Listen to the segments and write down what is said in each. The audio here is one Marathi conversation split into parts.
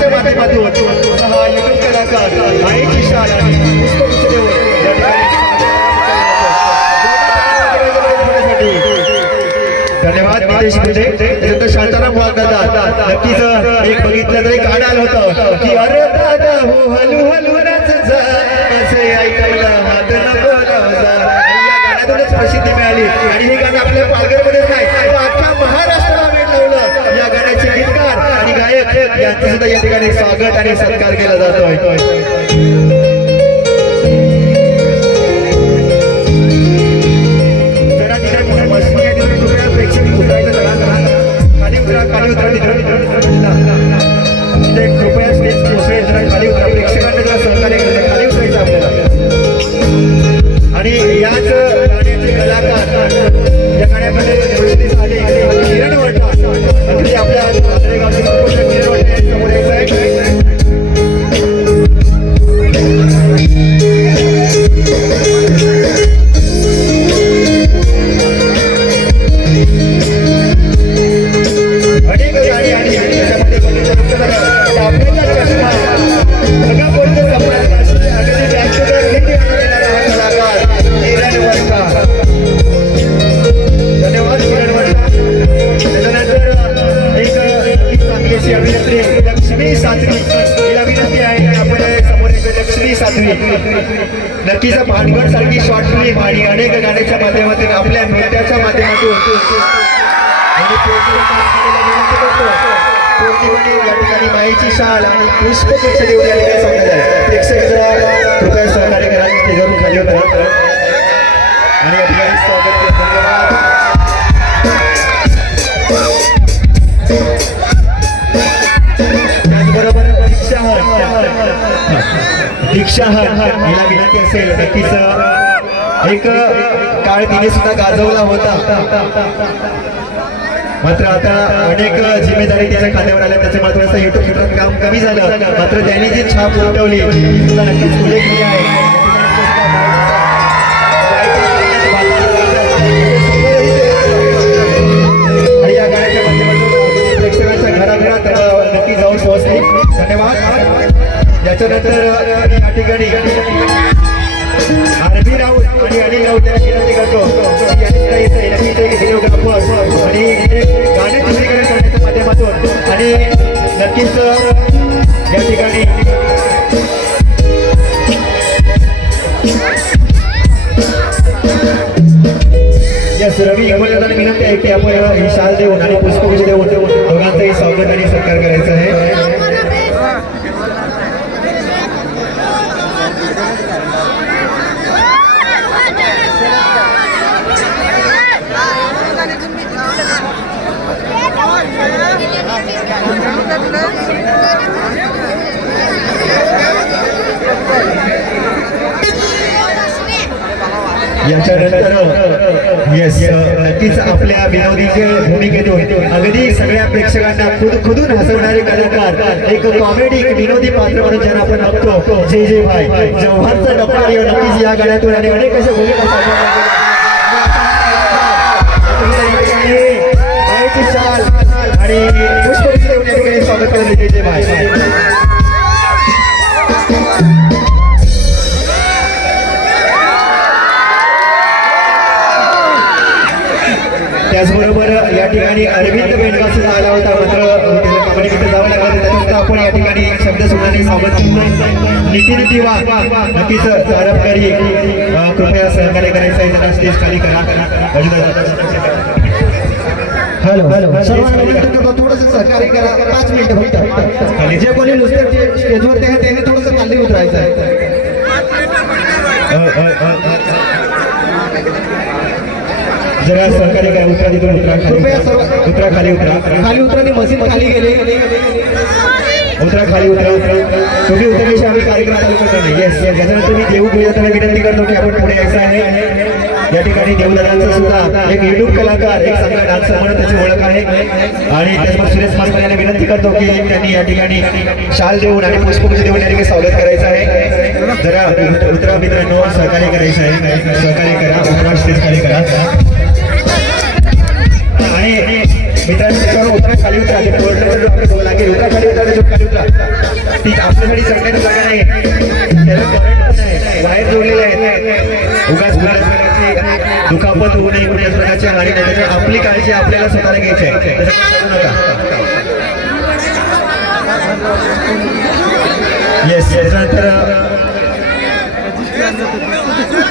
गाण्याच्या माध्यमातून हा युट्यूब कलाकार माईची शाल आणि पुष्पगुच्छ देऊन या ठिकाणी धन्यवाद नितेश मुंडे. त्यानंतर शांताराम वाघदादा नक्कीच एक बघितलं तर एक गाणं आलं होतं की अरे दादा हो हलू हलू नाच जा असे ऐकायला हात नको लावजा. या गाण्यातूनच प्रसिद्धी मिळाली आणि हे गाणं आपल्या पालघरमध्येच नाही तर अख्ख्या महाराष्ट्राला वेळ लावलं. या गाण्याचे गीतकार आणि गायक यांचं सुद्धा या ठिकाणी स्वागत आणि सत्कार केला जातोय. खाली उतरा कृपया स्टेज पोहोचले जरा खाली उतरा. प्रेक्षकांना जरा सहकार्य करता खाली उतरायचं आपल्याला. आणि याच गाण्याचे कलाकार या गाण्यामध्ये उपस्थित झाले किरण वटा अगदी आपल्या गावचे सुपुत्र किरण वटा समोर यायचं आहे. नक्कीच भानगड सारखी शॉर्ट फिल्म आणि अनेक गाण्याच्या माध्यमातून आपल्या नृत्याच्या माध्यमातून या ठिकाणी माईची शाल आणि पुष्पगुच्छ देऊन या ठिकाणी सांगण्यात आहे. प्रेक्षक जरा कृपया सहकार्य करा स्टेजवरून खाली करा आणि या ठिकाणी स्वागत केलं. धन्यवाद. त्याचबरोबर दीक्षा हिला विनंती असेल नक्कीच एक काळ तिने सुद्धा गाजवला होता मात्र आता अनेक जिम्मेदारी त्याच्या खात्यावर आल्या त्याच्यामुळे थोडंसं युट्यूब क्षेत्रात काम कमी झालं मात्र त्यांनी जी छाप उमटवली सुद्धा नक्कीच उल्लेखनीय आहे. आणि या गाण्याच्या माध्यमातून प्रेक्षकांच्या घराघरात नक्की जाऊन पोहोचली. धन्यवाद. याच्यानंतर या ठिकाणी आरबी राऊत आणि अनिल राऊत यांना विनंती करतो व्हिडिओग्राफर आणि गाणे चित्रीकरण करण्याच्या माध्यमातून आणि नक्कीच या ठिकाणी रवी इंगोलेला विनंती आहे की आपण ही शाल देऊन आणि पुष्पगुच्छ देऊन दोघांचंही स्वागत आणि सत्कार करायचं आहे. याच्यानंतर नक्कीच आपल्या विनोदीचे भूमिकेतून अगदी सगळ्या प्रेक्षकांना खुदून हसवणारे कलाकार एक कॉमेडी विनोदी पात्र म्हणून ज्यांना आपण बघतो जय जय भाई जव्हारचा डॉक्टर नक्कीच या गाण्यातून आणि अनेक अशा भूमिका शाल आणि पुष्पगुच्छ देऊन या ठिकाणी स्वागत करत जय जय भाई. त्याचबरोबर या ठिकाणी अरविंद बेंडगा सुद्धा आला होता मात्र त्याला कंपनीकडे जावं लागलं त्याचा आपण या ठिकाणी शब्द सुनाने स्वागत करतो. नितीन दिवा नक्कीच आरबकरी कृपया सहकार्य करायचं आहे. त्यांना स्टेज खाली करा. हॅलो सर्वांना विनंती करतो थोडंसं सहकार्य करा. 5 मिनिटं फक्त. जे कोणी नुसते स्टेजवरती आहे त्यांनी थोडंसं खाली उतरायचं आहे. जरा सहकार्य करा. उतरा तिथून उतरा खाली उतरा आणि मशीन खाली गेले उतरा खाली उतरा तुम्ही उतरल्याशिवाय आम्ही कार्यक्रम चालू करतो नाही. येस याच्यानंतर मी देऊ भैयाला विनंती करतो की आपण पुढे यायचं आहे. या ठिकाणी देवदादांचा सुद्धा एक युट्यूब कलाकार एक चांगला डान्सर म्हणून त्याची ओळख आहे आणि त्याचबरोबर सुरेश मास्तर यांना विनंती करतो की त्यांनी या ठिकाणी शाल देऊन आणि पुष्पगुच्छ देऊन या ठिकाणी स्वागत करायचं आहे. जरा उतरा मित्रांनो सहकार्य करायचं आहे. सहकार्य करा. उतरा स्टेज खाली करा. आणि मित्रांनो उतरा खाली उतरा ते पोरलं तर लागेल उतरा खाली उतरा ते खाली उतरा ती आपल्यासाठी सगळ्यांना जागा नाही त्याला करंट नाही वायर जोडलेले आहेत उगाच प्रकारचे दुखापत होऊ नये कुठल्याच प्रकारची हानी नाही त्याच्यामुळे आपली काळजी आपल्याला स्वतःला घ्यायची आहे त्याच्यामुळे करू नका येस त्याच्यानंतर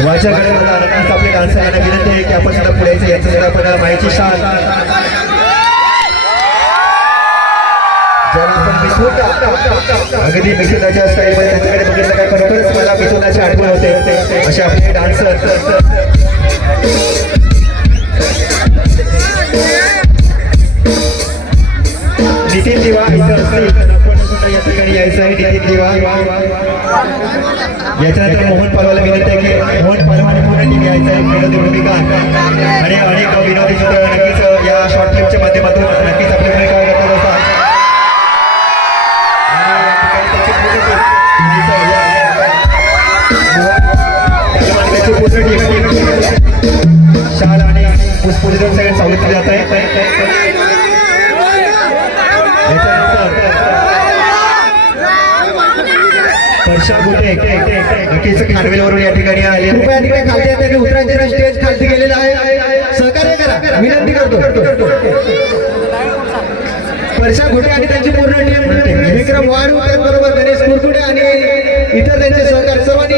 वाच्याकडे मला आपले डान्सरला विनंती आहे की आपण सुद्धा पुढे यायचं याचं सुद्धा आपण माहिती शाल ज्याला आपण मिथुन अगदी मिथुनाच्या स्टाईलमध्ये त्यांच्याकडे बघितलं काय खरोखरच मला मिथुनाची आठवण होते असे आपले डान्सर नितीन दिवा इथं असतील या ठिकाणी यायचं आहे नितीन दिवा याच्यानंतर मोहन पालवाला विनंती आहे की मोहन पालवाने पूर्ण टीम यायचं आहे विनोदी भूमिका आणि अनेक विनोदी चित्र नक्कीच या शॉर्ट फिल्मच्या माध्यमातून नक्कीच आपल्या भूमिका करत असतात पूर्ण टीम शाल आणि पुष्पपूजन सगळ्यांना स्वागत केले जात आहे वर्षा कुठे नक्कीच खानवेलवरून या ठिकाणी आले कृपया तिकडे खालती त्यांनी उतरांचे स्टेज खालती गेलेला आहे सहकार्य करा विनंती करतो वर्षा घुटे आणि त्यांची पूर्ण टीम विक्रम वाढ त्याचबरोबर गणेश कुरकुटे आणि इतर त्यांचे सहकारी सर्वांनी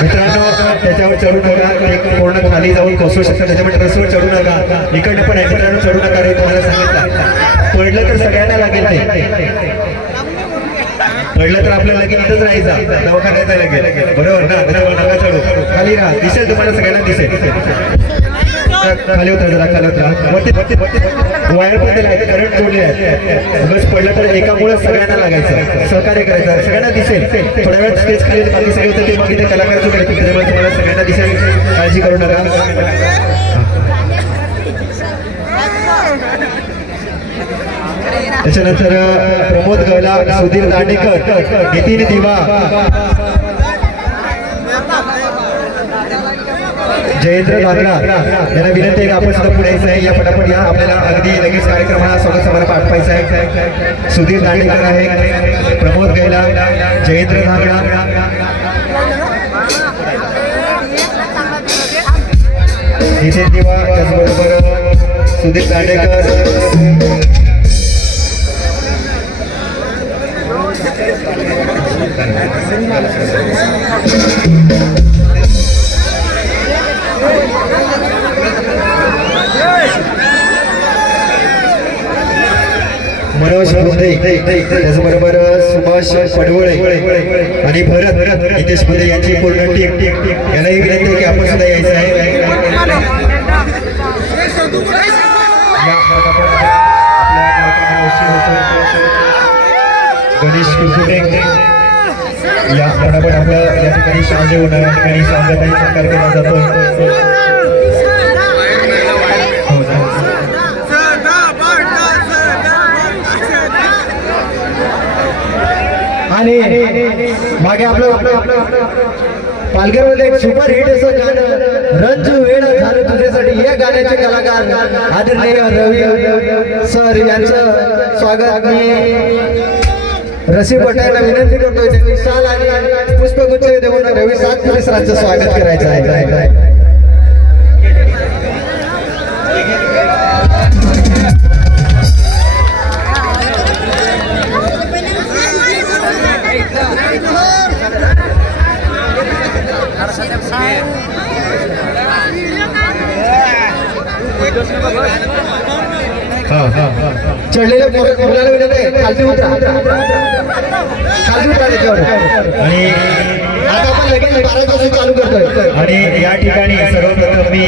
मित्रांनो त्याच्यावर चढू नका एक पूर्ण खाली जाऊन कोसळू शकता त्याच्यामुळे रस्त्यावर चढू नका इकडनं पण आहे मित्रांनो चढू नका रे तुम्हाला सांगितलं पडलं तर सगळ्यांना लागेल नाही पडलं तर आपल्याला लगेच इथंच राहायचं दवाखान्यात लागेल बरोबर ना त्याच्यावर नका चढू खाली राहा दिसेल तुम्हाला सगळ्यांना दिसेल खाली उतरा जरा खाली उतरा वरती वायर पण दिला आहे करंट जोडले आहेत बस पडलं तर एकामुळे सगळ्यांना लागायचं सहकार्य करायचं सगळ्यांना दिसेल थोड्या वेळ स्टेज खाली बाकी सगळे होते ते मग इथे कलाकार जो करतील त्याच्यामुळे तुम्हाला सगळ्यांना दिसेल काळजी करू नका त्याच्यानंतर प्रमोद गवला सुधीर दांडेकर नितीन दिवा जयेंद्र लागला यांना विनंती आहे की आपण सुद्धा पुढे यायचं आहे या पटापट या आपल्याला अगदी लगेच कार्यक्रमाला स्वागत समारंभ आटपायचा आहे सुधीर दांडेकर आहे प्रमोद गैला जयेंद्र धागडा नितीन दिवा त्याचबरोबर सुधीर दांडेकर मनोज बुंदे त्याचबरोबर सुभाष पडवळे आणि भरत नितेश बुंदे यांची पूर्ण टीम यालाही विनंती आहे की आपण सुद्धा यायचं आहे गणेश कुरकुटे या फटाफट आपल्या या ठिकाणी शांत होणार या ठिकाणी स्वागत आणि सत्कार केला जातो आणि मागे आपलं पालघरमध्ये एक सुपर हिट असं गाणं रंजू वेळ झालं तुझ्यासाठी या गाण्याचे कलाकार आदरणीय रवी सर यांचं स्वागत मी रसी पटायला विनंती करतोय त्यांनी शाल आणि पुष्पगुच्छ देऊन रवी सातपुते सरांचं स्वागत करायचं आहे चढलेल्या मुलाला विनंती खालती उतरा त्याच्यावर आणि आता आपण लगेच 12 तास चालू करतोय आणि या ठिकाणी सर्वप्रथम मी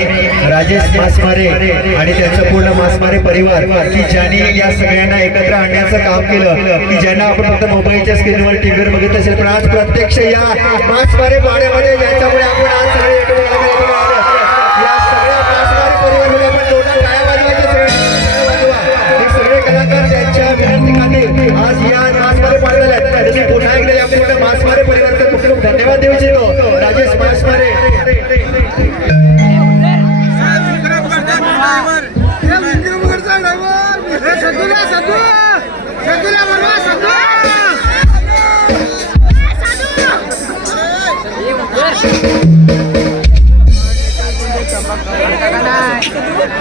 राजेश मासमारे आणि त्यांचं पूर्ण मासमारे परिवार की ज्यांनी या सगळ्यांना एकत्र आणण्याचं काम केलं की ज्यांना आपण फक्त मोबाईलच्या स्क्रीनवर टीव्हीवर बघत असेल पण आज प्रत्यक्ष या मासमारे पाड्यामध्ये ज्याच्यामुळे आपण आज सगळे या सगळ्या मासमारे परिवारामध्ये आपण जोडणार काय वाजवायचे सगळे कलाकार त्यांच्या विनंतीखाली आज या मासमारे पाड्याला आहेत पुन्हा एकदा या पूर्ण मासमारे परिवाराचा खूप खूप धन्यवाद देऊ इच्छितो राजेश मासमारे नाही